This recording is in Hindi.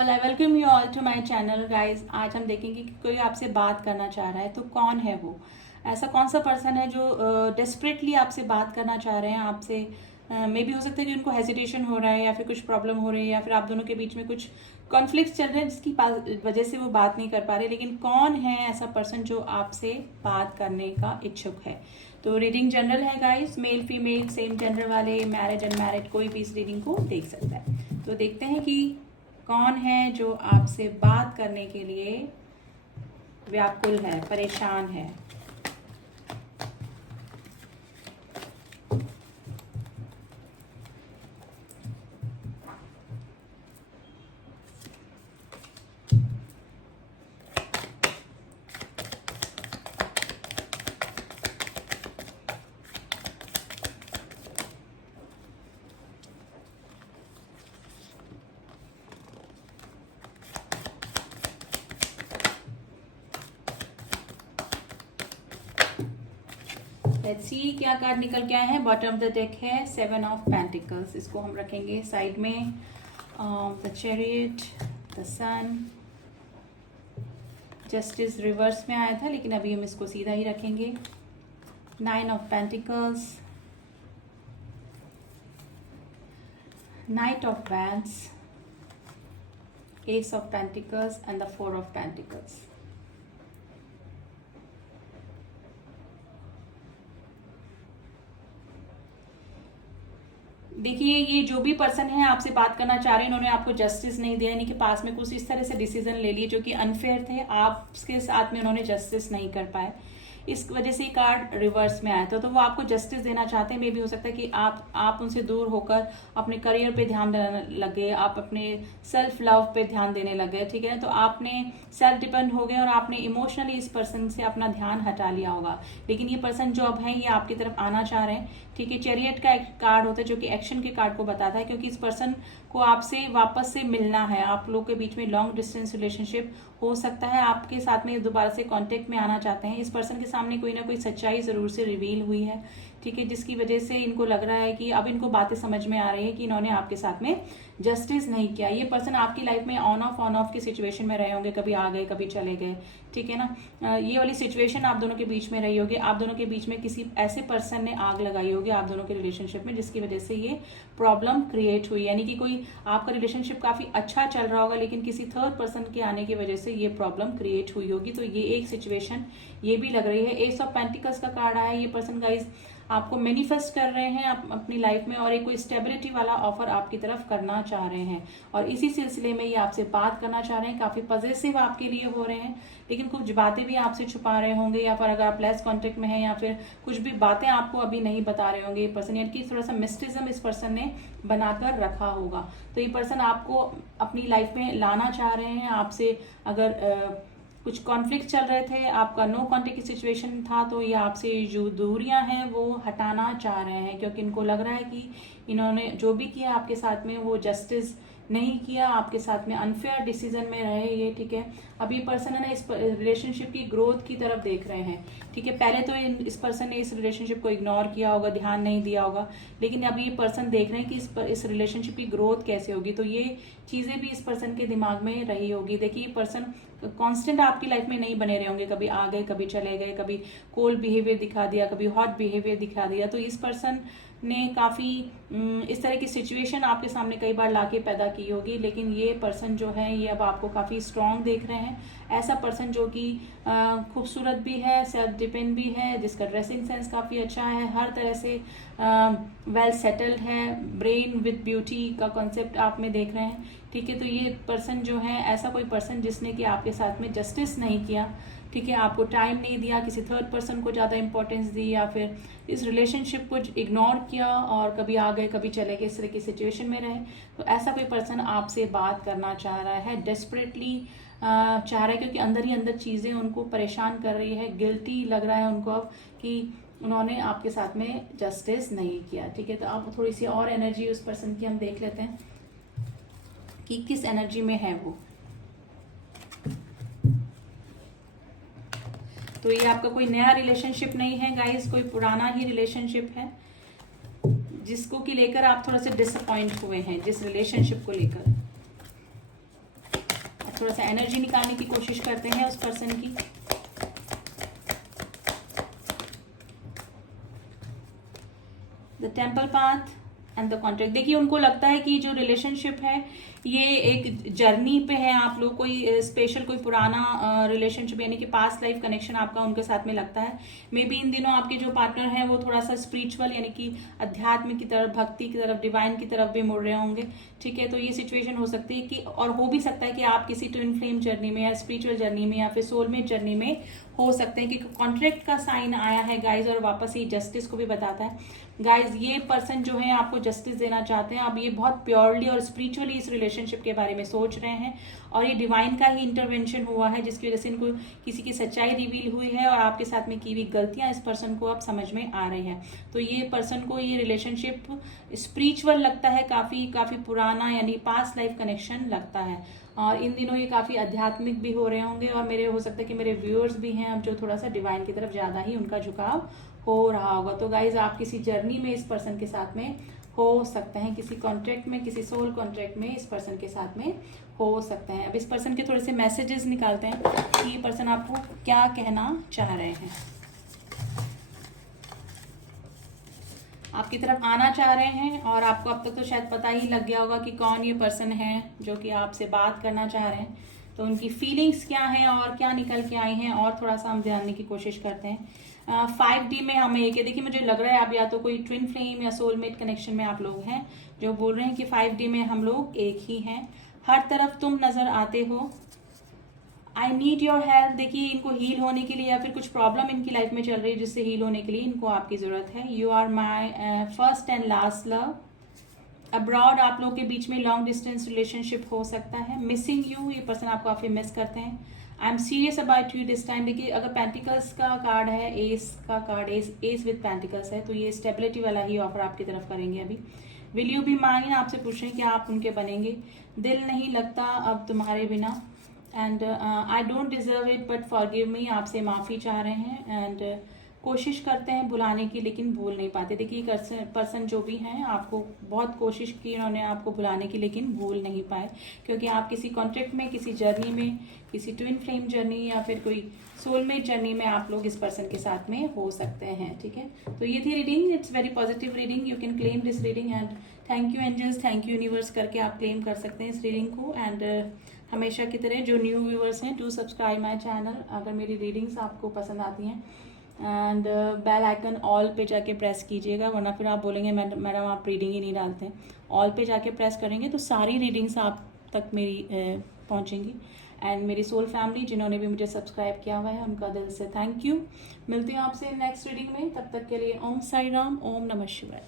I welcome you all to my channel guys. आज हम देखेंगे कि कोई आपसे बात करना चाह रहा है तो कौन है वो। ऐसा कौन सा पर्सन है जो डेस्परेटली आपसे बात करना चाह रहे हैं आपसे। मे बी हो सकता है कि उनको हेजिटेशन हो रहा है या फिर कुछ प्रॉब्लम हो रही है या फिर आप दोनों के बीच में कुछ कॉन्फ्लिक्ट चल रहे हैं जिसकी वजह से वो बात नहीं कर पा रहे। लेकिन कौन है ऐसा पर्सन जो आपसे बात करने का इच्छुक है। तो रीडिंग जनरल है guys, male female same gender वाले, मैरिड अनमैरिड, कोई भी इस रीडिंग को देख सकता है। तो देखते हैं कि कौन है जो आपसे बात करने के लिए व्याकुल है, परेशान है। लेट्स सी क्या कार्ड निकल के आए हैं। बॉटम ऑफ द डेक है 7 ऑफ पेंटिकल्स, इसको हम रखेंगे साइड में। The chariot, the sun, justice reverse में आया था लेकिन अभी हम इसको सीधा ही रखेंगे। 9 of pentacles, night of wands, S of pentacles and the 4 of pentacles. देखिए, ये जो भी पर्सन है आपसे बात करना चाह रहे हैं, इन्होंने आपको जस्टिस नहीं दिया, यानी कि पास में कुछ इस तरह से डिसीजन ले लिए जो कि अनफेयर थे, आपके साथ में उन्होंने जस्टिस नहीं कर पाए। इस वजह से कार्ड रिवर्स में आया था। तो वो आपको जस्टिस देना चाहते हैं। मे भी हो सकता है कि आप उनसे दूर होकर अपने करियर पे ध्यान देने लगे, आप अपने सेल्फ लव पे ध्यान देने लगे, ठीक है। तो आपने सेल्फ डिपेंड हो गए और आपने इमोशनली इस पर्सन से अपना ध्यान हटा लिया होगा। लेकिन ये पर्सन जो अब है ये आपकी तरफ आना चाह रहे हैं, ठीक है। चैरियट का एक कार्ड होता है जो कि एक्शन के कार्ड को बताता है, क्योंकि इस पर्सन को आपसे वापस से मिलना है। आप लोग के बीच में लॉन्ग डिस्टेंस रिलेशनशिप हो सकता है, आपके साथ में दोबारा से कांटेक्ट में आना चाहते हैं। इस पर्सन के सामने कोई ना कोई सच्चाई जरूर से रिवील हुई है, ठीक है, जिसकी वजह से इनको लग रहा है कि अब इनको बातें समझ में आ रही है कि इन्होंने आपके साथ में जस्टिस नहीं किया। ये पर्सन आपकी लाइफ में ऑन ऑफ की सिचुएशन में रहे होंगे, कभी आ गए कभी चले गए, ठीक है ना। ये वाली सिचुएशन आप दोनों के बीच में रही होगी। आप दोनों के बीच में किसी ऐसे पर्सन ने आग लगाई होगी आप दोनों के रिलेशनशिप में, जिसकी वजह से ये प्रॉब्लम क्रिएट हुई। यानी कि कोई आपका रिलेशनशिप काफी अच्छा चल रहा होगा लेकिन किसी थर्ड पर्सन के आने की वजह से ये प्रॉब्लम क्रिएट हुई होगी। तो ये एक सिचुएशन ये भी लग रही है। एस ऑफ पेंटिकल्स का कार्ड आया। ये पर्सन गाइज आपको मैनिफेस्ट कर रहे हैं अपनी लाइफ में और एक कोई स्टेबिलिटी वाला ऑफर आपकी तरफ करना चाह रहे हैं और इसी सिलसिले में ये आपसे बात करना चाह रहे हैं। काफी पॉजिटिव आपके लिए हो रहे हैं लेकिन कुछ बातें भी आपसे छुपा रहे होंगे, या फिर अगर आप लेस कॉन्टेक्ट में हैं या फिर कुछ भी बातें आपको अभी नहीं बता रहे होंगे ये पर्सन, यानी कि थोड़ा सा मिस्टिज्म इस पर्सन ने बनाकर रखा होगा। तो ये पर्सन आपको अपनी लाइफ में लाना चाह रहे हैं। आपसे अगर कुछ कॉन्फ्लिक्ट चल रहे थे, आपका नो कॉन्टेक्ट की सिचुएशन था, तो ये आपसे जो दूरियां हैं वो हटाना चाह रहे हैं, क्योंकि इनको लग रहा है कि इन्होंने जो भी किया आपके साथ में वो जस्टिस नहीं किया, आपके साथ में अनफेयर डिसीजन में रहे ये, ठीक है। अब ये पर्सन है ना इस रिलेशनशिप की ग्रोथ की तरफ देख रहे हैं, ठीक है। पहले तो इस पर्सन ने इस रिलेशनशिप को इग्नोर किया होगा, ध्यान नहीं दिया होगा, लेकिन अब ये पर्सन देख रहे हैं कि इस रिलेशनशिप की ग्रोथ कैसे होगी। तो ये चीजें भी इस पर्सन के दिमाग में रही होगी। देखिए, ये पर्सन कांस्टेंट आपकी लाइफ में नहीं बने रहे होंगे, कभी आ गए कभी चले गए, कभी कोल्ड बिहेवियर दिखा दिया, कभी हॉट बिहेवियर दिखा दिया। तो इस पर्सन ने काफी इस तरह की सिचुएशन आपके सामने कई बार लाके पैदा की होगी, लेकिन ये पर्सन जो है ये अब आपको काफी स्ट्रांग देख रहे हैं। ऐसा पर्सन जो कि खूबसूरत भी है, सेल्फ डिपेंड भी है, जिसका ड्रेसिंग सेंस काफी अच्छा है, हर तरह से वेल सेटल्ड है, ब्रेन विद ब्यूटी का कॉन्सेप्ट आप में देख रहे हैं, ठीक है। तो ये पर्सन जो है ऐसा कोई पर्सन जिसने कि आपके साथ में जस्टिस नहीं किया, ठीक है, आपको टाइम नहीं दिया, किसी थर्ड पर्सन को ज्यादा इंपॉर्टेंस दी या फिर इस रिलेशनशिप को इग्नोर किया और कभी आ गए कभी चले गए, इस तरह की सिचुएशन में रहे। तो ऐसा कोई पर्सन आपसे बात करना चाह रहा है, डेस्परेटली चाह रहा है, क्योंकि अंदर ही अंदर चीजें उनको परेशान कर रही है। गिल्टी लग रहा है उनको अब कि उन्होंने आपके साथ में जस्टिस नहीं किया, ठीक है। तो आप थोड़ी सी और एनर्जी उस पर्सन की हम देख लेते हैं कि किस एनर्जी में है वो। तो ये आपका कोई नया रिलेशनशिप नहीं है गाइस, कोई पुराना ही रिलेशनशिप है जिसको कि लेकर आप थोड़ा सा डिसअपॉइंट हुए हैं, जिस रिलेशनशिप को लेकर। थोड़ा सा एनर्जी निकालने की कोशिश करते हैं उस पर्सन की। The temple path and the contract. देखिए उनको लगता है कि जो रिलेशनशिप है ये एक जर्नी पे है, आप लोग कोई स्पेशल कोई पुराना रिलेशनशिप यानी कि पास्ट लाइफ कनेक्शन आपका उनके साथ में लगता है। मे बी इन दिनों आपके जो पार्टनर हैं वो थोड़ा सा स्पिरिचुअल यानी कि अध्यात्म की तरफ, भक्ति की तरफ, डिवाइन की तरफ भी मुड़ रहे होंगे। ठीक है, तो ये सिचुएशन हो सकती है कि, और हो भी सकता है कि आप किसी ट्विन फ्लेम जर्नी में या स्पिरिचुअल जर्नी में या फिर सोलमेट जर्नी में हो सकते हैं, क्योंकि कॉन्ट्रैक्ट का साइन आया है गाइज, और वापस ये जस्टिस को भी बताता है। गाइज ये पर्सन जो है आपको जस्टिस देना चाहते हैं। अब ये बहुत प्योरली और स्पिरिचुअली इस रिलेशनशिप के बारे में सोच रहे हैं, और ये डिवाइन का ही इंटरवेंशन हुआ है जिसकी वजह से इनको किसी की सच्चाई रिवील हुई है, और आपके साथ में की हुई गलतियां इस पर्सन को अब समझ में आ रही है। तो ये पर्सन को ये रिलेशनशिप स्पिरिचुअल लगता है, काफी काफी पुराना यानी पास्ट लाइफ कनेक्शन लगता है, और इन दिनों ये काफी आध्यात्मिक भी हो रहे होंगे। और मेरे हो सकता है कि मेरे व्यूअर्स भी हैं अब जो थोड़ा सा डिवाइन की तरफ ज्यादा ही उनका झुकाव हो रहा होगा। तो गाइज आप किसी जर्नी में इस पर्सन के साथ में हो सकते हैं, किसी कॉन्ट्रैक्ट में, किसी सोल कॉन्ट्रैक्ट में इस पर्सन के साथ में हो सकते हैं। अब इस पर्सन के थोड़े से मैसेजेस निकालते हैं कि ये पर्सन आपको क्या कहना चाह रहे हैं, आपकी तरफ आना चाह रहे हैं। और आपको अब तक तो शायद पता ही लग गया होगा कि कौन ये पर्सन है जो कि आपसे बात करना चाह रहे हैं। तो उनकी फीलिंग्स क्या हैं और क्या निकल के आई हैं, और थोड़ा सा हम जानने की कोशिश करते हैं। 5D में हमें एक, देखिए मुझे लग रहा है आप या तो कोई ट्विन फ्लेम या सोलमेट कनेक्शन में आप लोग हैं जो बोल रहे हैं कि 5D में हम लोग एक ही हैं, हर तरफ तुम नजर आते हो, आई नीड योर हेल्प। देखिए इनको हील होने के लिए या फिर कुछ प्रॉब्लम इनकी लाइफ में चल रही है जिससे हील होने के लिए इनको आपकी जरूरत है। You are my first and last love. Abroad आप लोग के बीच में लॉन्ग डिस्टेंस रिलेशनशिप हो सकता है। मिसिंग यू, ये पर्सन आपको काफी मिस करते हैं। I am serious about you this time. देखिए अगर पेंटिकल्स का कार्ड है, एस का कार्ड, एस विद पेंटिकल्स है, तो ये स्टेबिलिटी वाला ही ऑफर आपकी तरफ करेंगे अभी। विल यू बी माइन, आपसे पूछ रहे हैं कि आप उनके बनेंगे। दिल नहीं लगता अब तुम्हारे बिना, and I don't deserve it but forgive me, आपसे माफ़ी चाह रहे हैं। एंड कोशिश करते हैं भुलाने की लेकिन भूल नहीं पाते। देखिए पर्सन जो भी हैं आपको बहुत कोशिश की उन्होंने आपको भुलाने की, लेकिन भूल नहीं पाए, क्योंकि आप किसी कॉन्ट्रैक्ट में, किसी जर्नी में, किसी ट्विन फ्लेम जर्नी या फिर कोई सोलमेट जर्नी में आप लोग इस पर्सन के साथ में हो सकते हैं। ठीक है, तो ये थी reading. It's very positive reading, you can claim this reading, and thank you angels, thank you universe करके आप क्लेम कर सकते हैं इस रीडिंग को। एंड हमेशा की तरह जो न्यू व्यूअर्स हैं, डू सब्सक्राइब माय चैनल अगर मेरी रीडिंग्स आपको पसंद आती हैं, एंड बेल आइकन ऑल पे जाके प्रेस कीजिएगा, वरना फिर आप बोलेंगे मैडम आप रीडिंग ही नहीं डालते हैं। ऑल पे जाके प्रेस करेंगे तो सारी रीडिंग्स आप तक मेरी पहुंचेंगी। एंड मेरी सोल फैमिली जिन्होंने भी मुझे सब्सक्राइब किया हुआ है उनका दिल से थैंक यू। मिलती हूँ आपसे नेक्स्ट रीडिंग में, तब तक के लिए ओम साई राम, ओम नमः शिवाय।